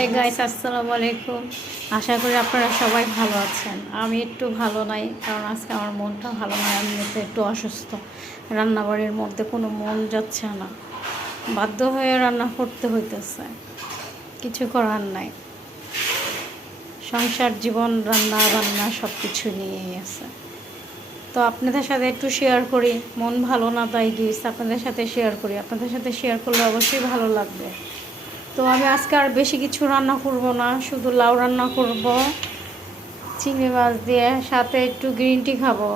এই গাইস, আসসালামু আলাইকুম। আশা করি আপনারা সবাই ভালো আছেন। আমি একটু ভালো নাই, কারণ আজকে আমার মনটা ভালো নয়। আমি একটু অসুস্থ। রান্নাবাড়ির মধ্যে কোনো মন যাচ্ছে না, বাধ্য হয়ে রান্না করতে হইতেছে, কিছু করার নাই। সংসার জীবন, রান্না বান্না সব কিছু নিয়েই আছে। তো আপনাদের সাথে একটু শেয়ার করি। মন ভালো না তাই গিয়েছে, আপনাদের সাথে শেয়ার করি। আপনাদের সাথে শেয়ার করলে অবশ্যই ভালো লাগবে। তো আমি আজকে আর বেশি কিছু রান্না করব না, শুধু লাউ রান্না করব চিংড়ি মাছ দিয়ে, সাথে একটু গ্রিন টি খাবো।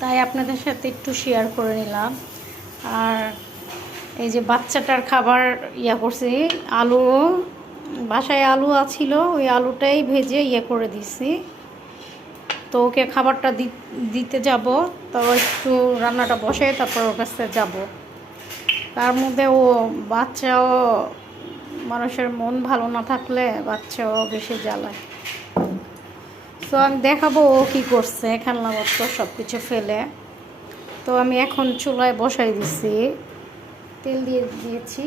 তাই আপনাদের সাথে একটু শেয়ার করে নিলাম। আর এই যে বাচ্চাটার খাবার করছি, আলু, বাসায় আলু আছিল, ওই আলুটাই ভেজে করে দিছি। তো ওকে খাবারটা দিতে যাব, তো একটু রান্নাটা বসে তারপর ওর কাছে যাব। তার মধ্যে বাচ্চাও, মানুষের মন ভালো না থাকলে বাচ্চাও বেশি জ্বালায়। তো আমি দেখাবো ও কী করছে, খেলনাপত্র সব কিছু ফেলে। তো আমি এখন চুলায় বসাই দিছি, তেল দিয়ে দিয়েছি।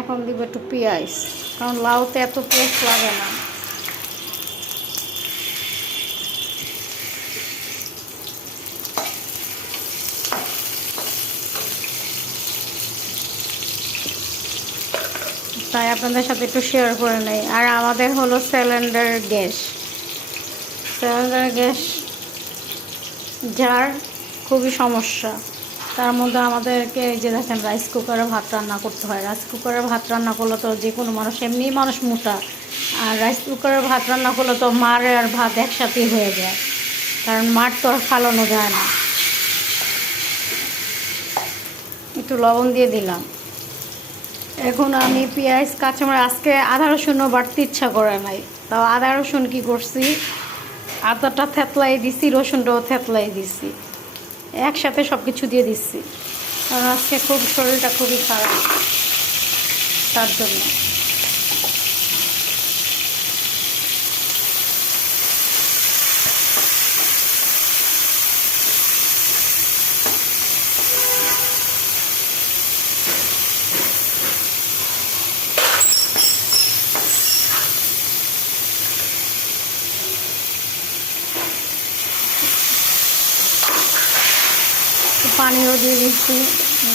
এখন দিব একটু পেঁয়াজ, কারণ লাউতে এত পেঁয়াজ লাগে না। তাই আপনাদের সাথে একটু শেয়ার করে নেই। আর আমাদের হলো সিলিন্ডার গ্যাস, যার খুবই সমস্যা। তার মধ্যে আমাদেরকে এই যে দেখেন, রাইস কুকারে ভাত রান্না করতে হয়। রাইস কুকারে ভাত রান্না করলে তো যে কোনো মানুষ, এমনিই মানুষ মোটা, আর রাইস কুকারে ভাত রান্না করলে তো মার আর ভাত একসাথেই হয়ে যায়, কারণ মার তো আর ফালানো যায় না। একটু লবণ দিয়ে দিলাম। এখন আমি পেঁয়াজ, কাঁচামরিচ, আজকে আদা রসুনও বাড়তে ইচ্ছা করে নাই, তাও আদা রসুন কী করছি, আদাটা থেতলাই দিছি, রসুনটাও থেতলাই দিছি, একসাথে সব কিছু দিয়ে দিচ্ছি, কারণ আজকে খুব শরীরটা খুবই খারাপ, তার জন্য। পানিও দিয়ে দিচ্ছি,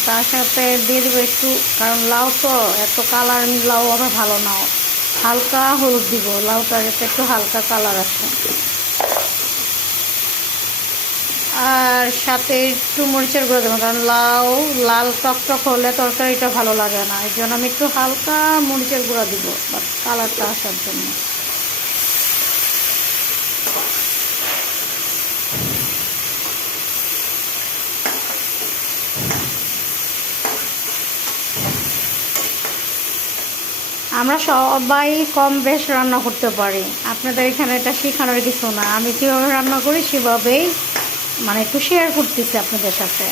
তার সাথে দিয়ে দেবো একটু, কারণ লাউ তো এত কালার লাউ আবার ভালো না, হালকা হলুদ দিব, লাউটা যাতে একটু হালকা কালার আসে। আর সাথে একটু মরিচের গুঁড়ো দেবো, কারণ লাউ লাল টকটক হলে তরকারিটা ভালো লাগে না, এই জন্য আমি একটু হালকা মরিচের গুঁড়ো দিব, বা কালারটা আসার জন্য। আমরা সবাই কম বেশ রান্না করতে পারি, আপনাদের এখানে এটা শেখানোর কিছু না। আমি কীভাবে রান্না করি সেভাবেই মানে একটু শেয়ার করতেছি আপনাদের সাথে।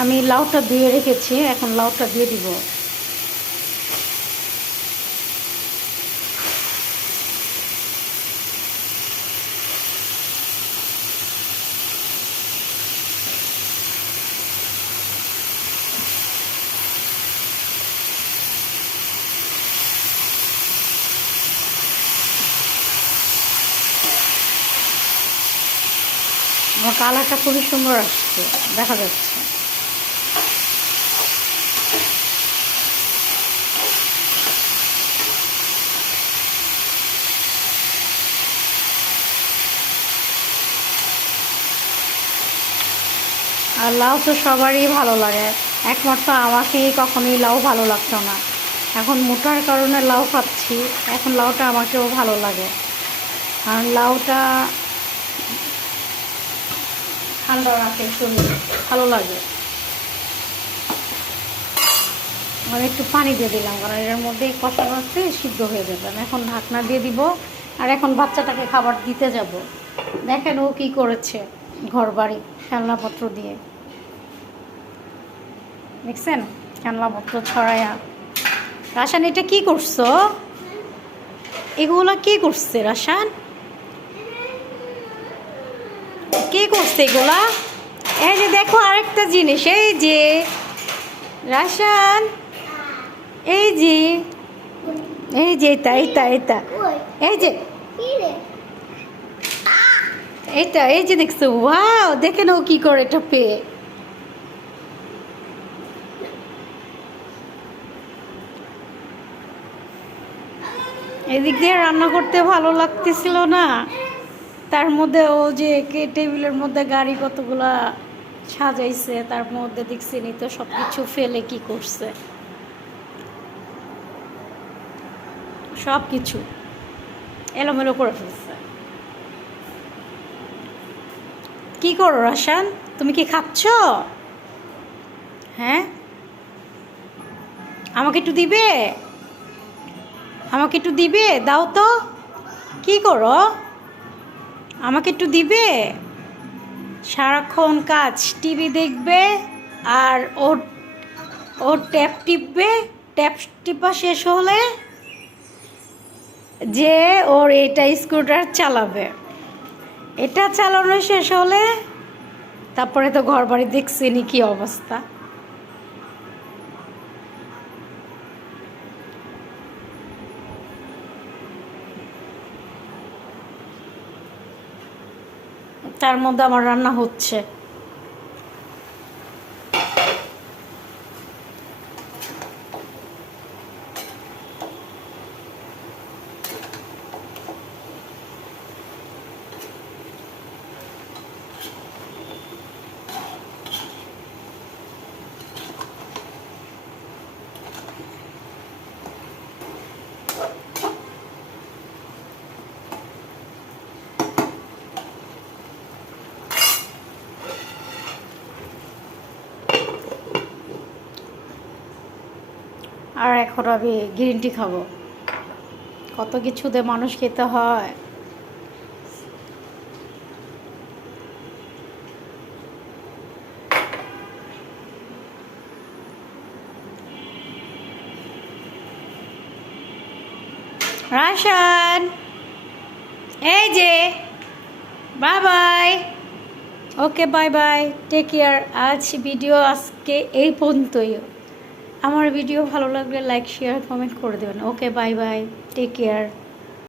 আমি লাউটা ধুয়ে রেখেছি, এখন লাউটা দিয়ে দিব। আমার কালারটা খুবই সুন্দর আসছে, দেখা যাচ্ছে। আর লাউ তো সবারই ভালো লাগে, একমাত্র আমাকেই কখনোই লাউ ভালো লাগতো না। এখন মোটার কারণে লাউ খাচ্ছি, এখন লাউটা আমাকেও ভালো লাগে, কারণ লাউটা ঠান্ডা রাখে শরীর, ভালো লাগে। আমি একটু পানি দিয়ে দিলাম, কারণ এর মধ্যেই কষানো আছে, সিদ্ধ হয়ে যাবে। আমি এখন ঢাকনা দিয়ে দিব, আর এখন বাচ্চাটাকে খাবার দিতে যাব। দেখেন ও কী করেছে, ঘর বাড়ি খেলনাপত্র দিয়ে, দেখছেন, খেলনাপত্র ছড়াইয়া। রাশান, এটা কি করছো? এগুলো কি করছে রাশান? কে করছে এগুলা? এই যে দেখো আরেকটা জিনিস, এই যে রাশান, এই যে এটা এই যে এটা, এই যে দেখছো, ওয়াও, দেখে নাও কি করে এটা পেয়ে। এদিক দিয়ে রান্না করতে ভালো লাগতেছিল না, তার মধ্যে ও যে টেবিলের মধ্যে গাড়ি কতগুলা সাজাইছে, তার মধ্যে দেখছি নি তো সব কিছু ফেলে কি করছে, সব কিছু এলোমেলো করে ফেলছে। কি করো রাশান, তুমি কি খাচ্ছ? হ্যাঁ, আমাকে একটু দিবে, আমাকে একটু দিবে, দাও তো। কি করো, আমাকে একটু দিবে? সারাক্ষণ কাজ, টিভি দেখবে আর ওর ওর ট্যাপ টিপবে, ট্যাপ টিপা শেষ হলে যে ওর এটা স্কুটার চালাবে, এটা চালানো শেষ হলে তারপরে তো ঘর বাড়ি দেখছেনি কি অবস্থা। তার মধ্যে আমার রান্না হচ্ছে। আর এখন আমি গ্রিন টি খাবো, কত কিছু দিয়ে মানুষ খেতে হয়। রাশান, এই যে, bye bye, okay bye bye, take care. আজ ভিডিও আজকে এই পর্যন্তই। আমার ভিডিও ভালো লাগলে লাইক শেয়ার কমেন্ট করে দেবেন। Okay bye bye, take care.